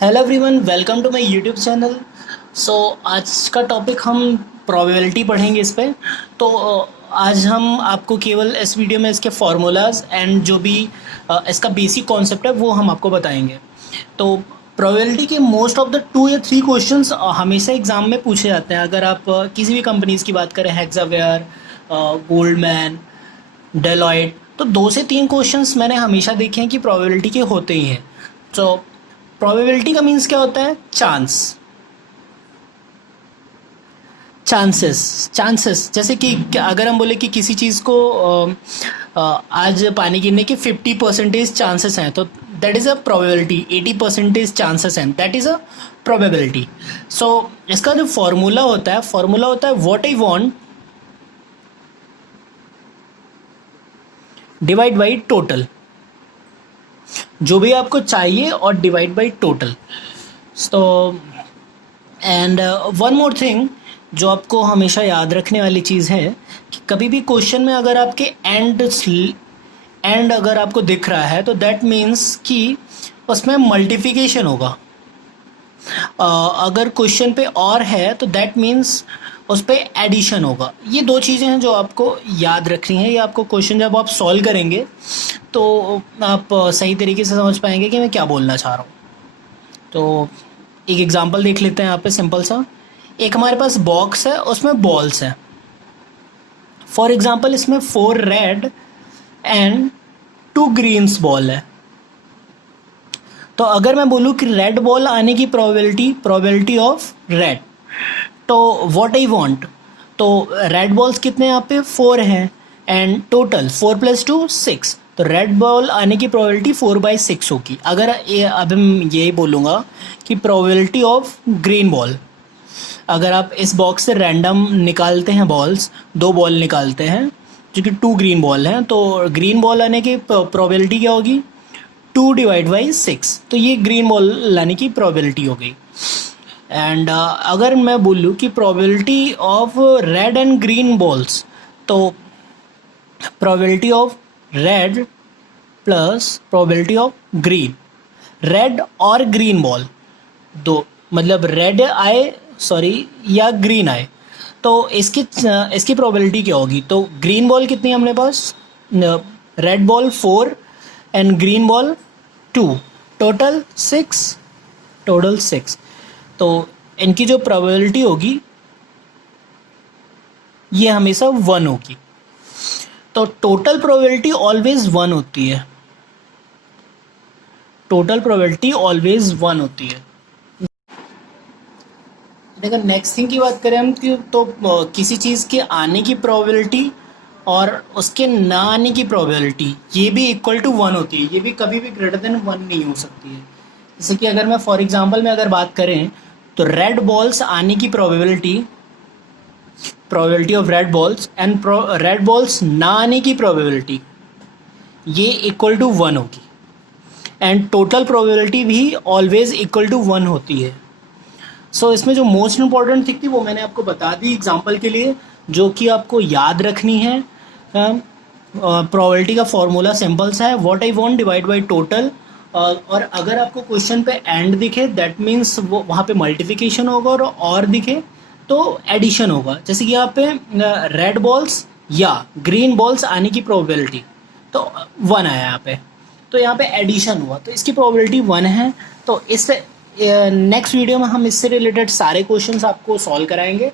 Hello everyone, welcome to my YouTube channel. So आज का topic हम प्रोबेबिलिटी पढ़ेंगे इस पे। तो आज हम आपको केवल इस वीडियो में इसके फार्मूलाज एंड जो भी इसका बेसिक कॉन्सेप्ट है वो हम आपको बताएंगे। तो प्रोबेबिलिटी के मोस्ट ऑफ द 2 या 3 क्वेश्चंस हमेशा एग्जाम में पूछे जाते हैं। अगर आप किसी भी कंपनीज की बात करें, हेक्सावेयर, गोल्डमैन, डेलॉयट, तो 2 से 3 क्वेश्चंस मैंने हमेशा देखे हैं कि प्रोबेबिलिटी के होते ही हैं। तो प्रोबेबिलिटी का मीन्स क्या होता है? चांसेस जैसे कि अगर हम बोले कि किसी चीज़ को आज पानी गिरने के 50% चांसेस हैं, तो that is a probability. 80% chances हैं, दैट इज़ अ प्रोबेबिलिटी। सो इसका जो फॉर्मूला होता है what I want divide by total. जो भी आपको चाहिए और divide by total. So and one more thing जो आपको हमेशा याद रखने वाली चीज़ है कि कभी भी क्वेश्चन में अगर आपके एंड अगर आपको दिख रहा है तो दैट मीन्स कि उसमें मल्टीप्लिकेशन होगा। अगर क्वेश्चन पे और है तो दैट मीन्स उस पर एडिशन होगा। ये 2 चीज़ें हैं जो आपको याद रखनी है। ये आपको क्वेश्चन जब आप सॉल्व करेंगे तो आप सही तरीके से समझ पाएंगे कि मैं क्या बोलना चाह रहा हूँ। तो एक एग्जांपल देख लेते हैं यहाँ पे, सिंपल सा। एक हमारे पास बॉक्स है, उसमें बॉल्स हैं। फॉर एग्जांपल इसमें 4 रेड एंड 2 ग्रीन्स बॉल है। तो अगर मैं बोलूँ कि रेड बॉल आने की प्रोबेबिलिटी ऑफ रेड, तो व्हाट आई वांट, तो रेड बॉल्स कितने यहाँ पे 4 हैं एंड टोटल 4 + 2 6। तो रेड बॉल आने की प्रोबेबिलिटी 4/6 होगी। अगर ये अब हम यही बोलूँगा कि प्रोबेबिलिटी ऑफ ग्रीन बॉल, अगर आप इस बॉक्स से रैंडम निकालते हैं बॉल्स, 2 बॉल निकालते हैं जो कि 2 ग्रीन बॉल हैं, तो ग्रीन बॉल आने की प्रोबेबिलिटी क्या होगी? 2/6। तो ये ग्रीन बॉल लाने की प्रोबेबिलिटी हो गई। एंड अगर मैं बोलूँ कि probability of red and green balls, तो probability of red plus probability of green, red और ग्रीन बॉल दो, मतलब रेड आए सॉरी या ग्रीन आए, तो इसकी प्रोबेबिलिटी क्या होगी? तो ग्रीन बॉल कितनी है अपने पास? Red ball 4 and green ball 2, total 6। तो इनकी जो प्रोबेबिलिटी होगी ये हमेशा 1 होगी। तो टोटल प्रोबेबिलिटी ऑलवेज 1 होती है। देखो, नेक्स्ट थिंग की बात करें हम कि तो किसी चीज़ के आने की प्रोबेबिलिटी और उसके ना आने की प्रोबेबिलिटी ये भी इक्वल टू 1 होती है। ये भी कभी भी ग्रेटर देन 1 नहीं हो सकती है। जैसे कि अगर मैं फॉर एग्जांपल में अगर बात करें तो रेड बॉल्स आने की probability of red balls and red balls ना आने की प्रोबेबिलिटी ये इक्वल टू 1 होगी। एंड टोटल प्रोबेबिलिटी भी ऑलवेज इक्वल टू 1 होती है। सो इसमें जो मोस्ट इम्पॉर्टेंट थिंग थी वो मैंने आपको बता दी एग्जांपल के लिए, जो कि आपको याद रखनी है। प्रोबेबिलिटी का फॉर्मूला सिंपल सा है, what I want divide by total. और अगर आपको क्वेश्चन पे एंड दिखे दैट मीन्स वो वहाँ पे मल्टीप्लिकेशन होगा, और दिखे तो एडिशन होगा। जैसे कि यहाँ पे रेड बॉल्स या ग्रीन बॉल्स आने की प्रोबेबिलिटी तो 1 आया यहाँ पे, तो यहाँ पे एडिशन हुआ, तो इसकी प्रोबेबिलिटी 1 है। तो इस नेक्स्ट वीडियो में हम इससे रिलेटेड सारे क्वेश्चंस आपको सॉल्व कराएंगे।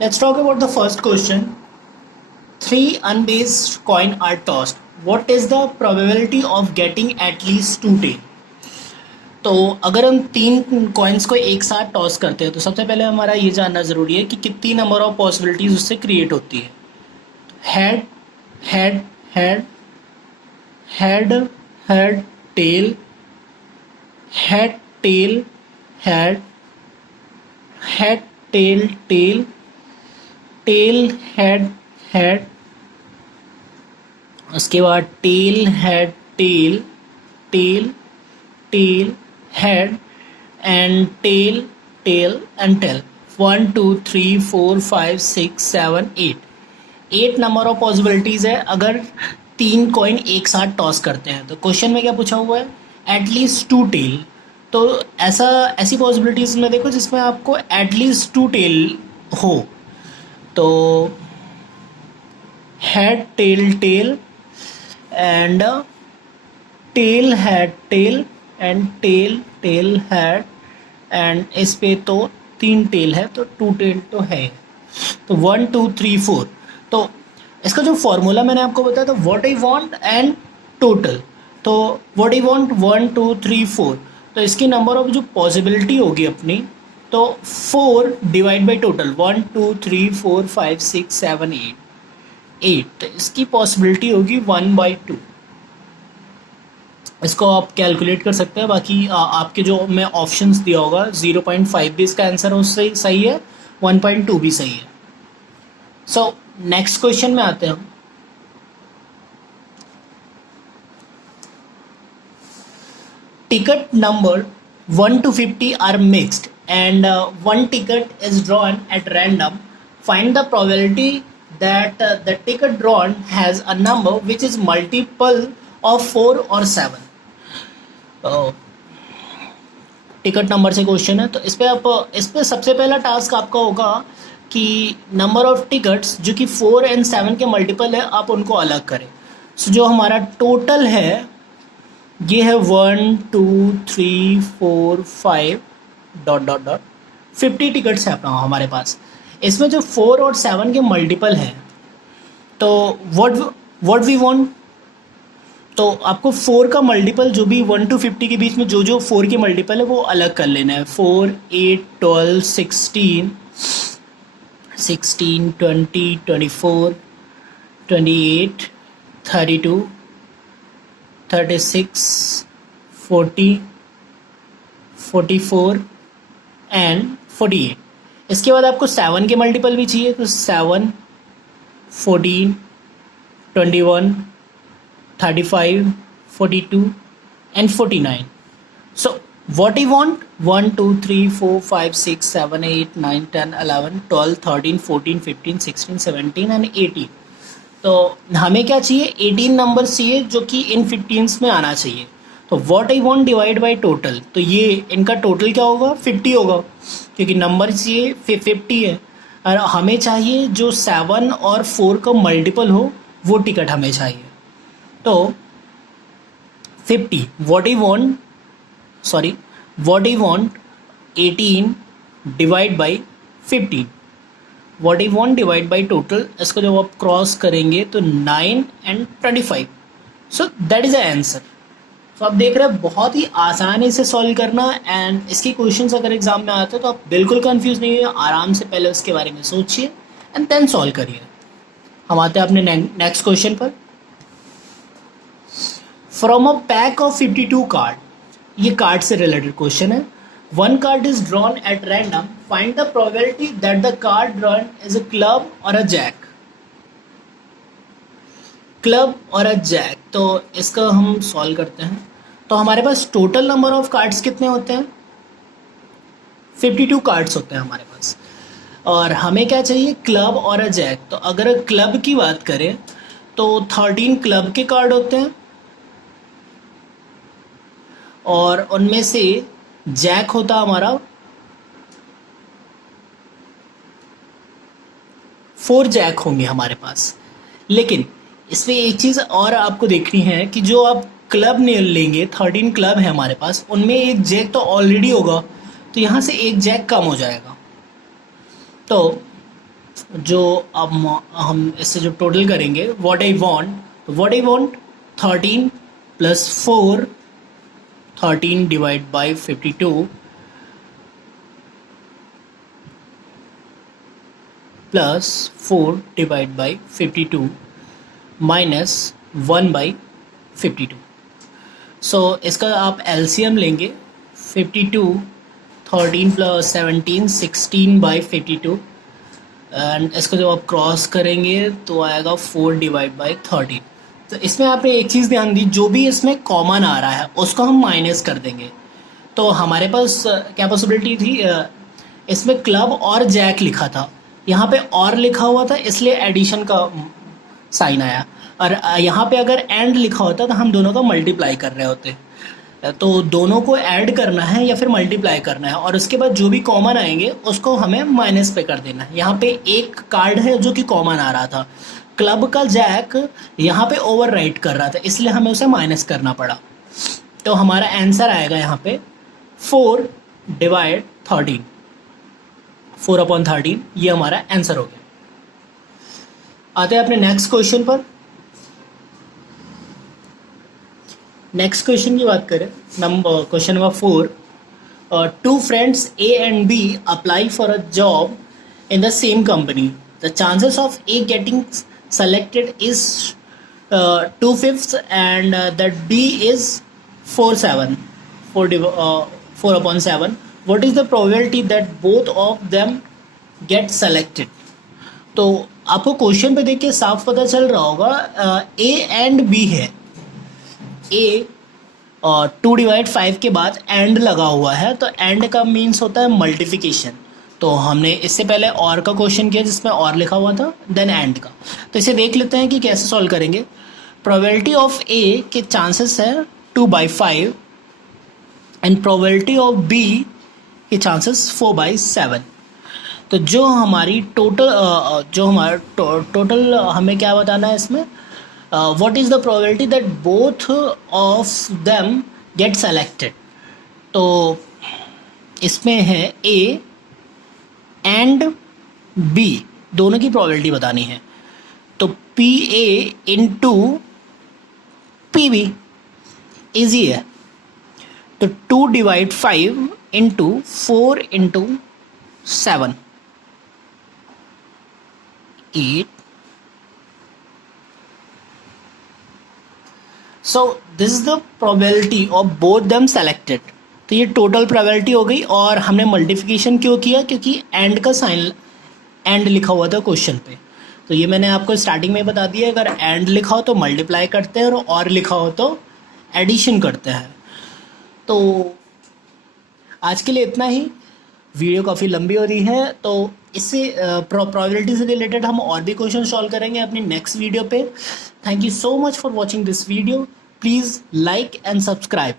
Let's talk about the first question. 3 unbased coin are tossed. What is the probability of getting at least 2 tail? तो अगर हम 3 कॉइन्स को एक साथ टॉस करते हैं तो सबसे पहले हमारा ये जानना ज़रूरी है कि कितनी नंबर ऑफ पॉसिबिलिटीज उससे क्रिएट होती है। Head head head head head tail, head tail head, head tail tail, tail head head, उसके बाद tail head tail, tail tail head and tail tail and tail. 1 2 3 4 5 6 7 8 number of possibilities है अगर 3 coin एक साथ toss करते हैं। तो question में क्या पूछा हुआ है? At least 2 tail. तो ऐसी पॉसिबिलिटीज़ में देखो जिसमें आपको एटलीस्ट 2 टेल हो। तो head tail tail and tail head tail and tail tail head, and इस पे तो 3 टेल है तो 2 टेल तो है। तो 1 2 3 4। तो इसका जो फॉर्मूला मैंने आपको बताया था what I want and total. तो व्हाट आई वांट 1 2 3 4, तो इसकी नंबर ऑफ जो पॉसिबिलिटी होगी अपनी, तो 4 डिवाइड बाई टोटल 1 2 3 4 5 6 7 8, तो इसकी पॉसिबिलिटी होगी 1/2। इसको आप कैलकुलेट कर सकते हैं। बाकी आपके जो मैं ऑप्शंस दिया होगा 0.5 भी इसका आंसर उससे सही है, 1.2 भी सही है। सो नेक्स्ट क्वेश्चन में आते हैं हम। Ticket number 1 to 50 are mixed and one ticket is drawn at random. Find the probability that the ticket drawn has a number which is multiple of 4 or 7. Ticket number से question है, तो इस पे सबसे पहला टास्क आपका होगा कि नंबर ऑफ टिकट्स जो कि 4 और 7 के मल्टीपल है आप उनको अलग करें। सो जो हमारा टोटल है ये है 1 2 3 4 5 डॉट डॉट डॉट 50 टिकट्स है अपना हमारे पास। इसमें जो 4 और 7 के मल्टीपल हैं, तो व्हाट वी वांट, तो आपको 4 का मल्टीपल जो भी 1 to 50 के बीच में जो जो 4 के मल्टीपल है वो अलग कर लेना है। 4 8 12 16 16 20 24 28 32 36 40 44 एंड 48। इसके बाद आपको 7 के मल्टीपल भी चाहिए, तो 7 14 21 35 42 and 49। So what you want 1 2 3 4 5 6 7 8 9 10 11 12 13 14 15 16 17 and 18। तो हमें क्या चाहिए, 18 नंबर चाहिए जो कि इन 15s में आना चाहिए। तो what I want divide by total, तो ये इनका टोटल क्या होगा 50 होगा, क्योंकि नंबर चाहिए 50 है, और हमें चाहिए जो 7 और 4 का मल्टीपल हो वो टिकट हमें चाहिए। तो 50 what I want 18 divide by 15, what I want divide by total. इसको जब आप क्रॉस करेंगे तो 9 and 25। So that is the answer. तो आप देख रहे हैं बहुत ही आसान है इसे सॉल्व करना, एंड इसके क्वेश्चंस अगर एग्जाम में आते हैं तो आप बिल्कुल कंफ्यूज नहीं हुए, आराम से पहले उसके बारे में सोचिए एंड देन सॉल्व करिए। हम आते हैं अपने नेक्स्ट क्वेश्चन पर। From a pack of 52 card, ये कार्ड से रिलेटेड क्वेश्चन है। One card is drawn at random. Find the probability that the card drawn is a club or a jack. Club और अ जैक, तो इसका हम solve करते हैं। तो हमारे पास टोटल नंबर ऑफ कार्ड्स कितने होते हैं, 52 कार्ड्स होते हैं हमारे पास, और हमें क्या चाहिए क्लब और अ जैक। तो अगर क्लब की बात करें तो 13 क्लब के कार्ड होते हैं, और उनमें से जैक होता हमारा 4 जैक होंगे हमारे पास। लेकिन इसमें एक चीज़ और आपको देखनी है कि जो आप क्लब ने लेंगे, 13 क्लब है हमारे पास, उनमें एक जैक तो ऑलरेडी होगा, तो यहाँ से एक जैक कम हो जाएगा। तो जो अब हम इससे जो टोटल करेंगे what I want 13 plus 4, 13 divide by 52 plus 4 divide by 52 minus 1/52। सो इसका आप एलसीएम लेंगे 52, 13 प्लस 17 16/52, एंड इसको जब आप क्रॉस करेंगे तो आएगा 4 डिवाइड बाई 13। तो इसमें आपने एक चीज़ ध्यान दी, जो भी इसमें कॉमन आ रहा है उसको हम माइनस कर देंगे। तो हमारे पास क्या पॉसिबिलिटी थी, इसमें क्लब और जैक लिखा था, यहाँ पे और लिखा हुआ था इसलिए एडिशन का साइन आया, और यहाँ पे अगर एंड लिखा होता तो हम दोनों का मल्टीप्लाई कर रहे होते। तो दोनों को ऐड करना है या फिर मल्टीप्लाई करना है, और उसके बाद जो भी कॉमन आएंगे उसको हमें माइनस पे कर देना है। यहाँ पे एक कार्ड है जो कि कॉमन आ रहा था, क्लब का जैक यहाँ पे ओवर राइट कर रहा था, इसलिए हमें उसे माइनस करना पड़ा। तो हमारा आंसर आएगा यहाँ पे 4/13, 4/13 ये हमारा आंसर हो गया। आते हैं अपने नेक्स्ट क्वेश्चन पर। नेक्स्ट क्वेश्चन की बात करें, question number 4, two friends A and B apply for a job in the same company. The chances of A getting selected is 2/5 and that B is 4/7. What is the probability that both of them get selected? तो आपको question पे देख के साफ पता चल रहा होगा A एंड B है। A 2/5 के बाद एंड लगा हुआ है, तो एंड का मीन्स होता है मल्टीप्लिकेशन। तो हमने इससे पहले और का क्वेश्चन किया जिसमें और लिखा हुआ था, देन एंड का। तो इसे देख लेते हैं कि कैसे सॉल्व करेंगे। प्रोबेबिलिटी ऑफ ए के चांसेस है 2/5 एंड प्रोबेबिलिटी ऑफ बी के चांसेस 4/7। तो जो हमारी टोटल हमें क्या बताना है इसमें, what is the probability that both of them get selected. तो इसमें है ए एंड बी दोनों की प्रोबेबिलिटी बतानी है। तो P A into P be easy है। तो 2/5 into 4 into 7 8। So this is the probability of both them selected. तो ये टोटल प्रोबेबिलिटी हो गई, और हमने मल्टीप्लिकेशन क्यों किया, क्योंकि एंड का साइन एंड लिखा हुआ था क्वेश्चन पे। तो ये मैंने आपको स्टार्टिंग में बता दिया, अगर एंड लिखा हो तो मल्टीप्लाई करते हैं और लिखा हो तो एडिशन करते हैं। तो आज के लिए इतना ही, वीडियो काफ़ी लंबी हो रही है, तो इससे प्रोबेबिलिटी से रिलेटेड हम और भी क्वेश्चन सॉल्व करेंगे अपनी नेक्स्ट वीडियो पे। Thank you so much for watching this video. Please like and subscribe.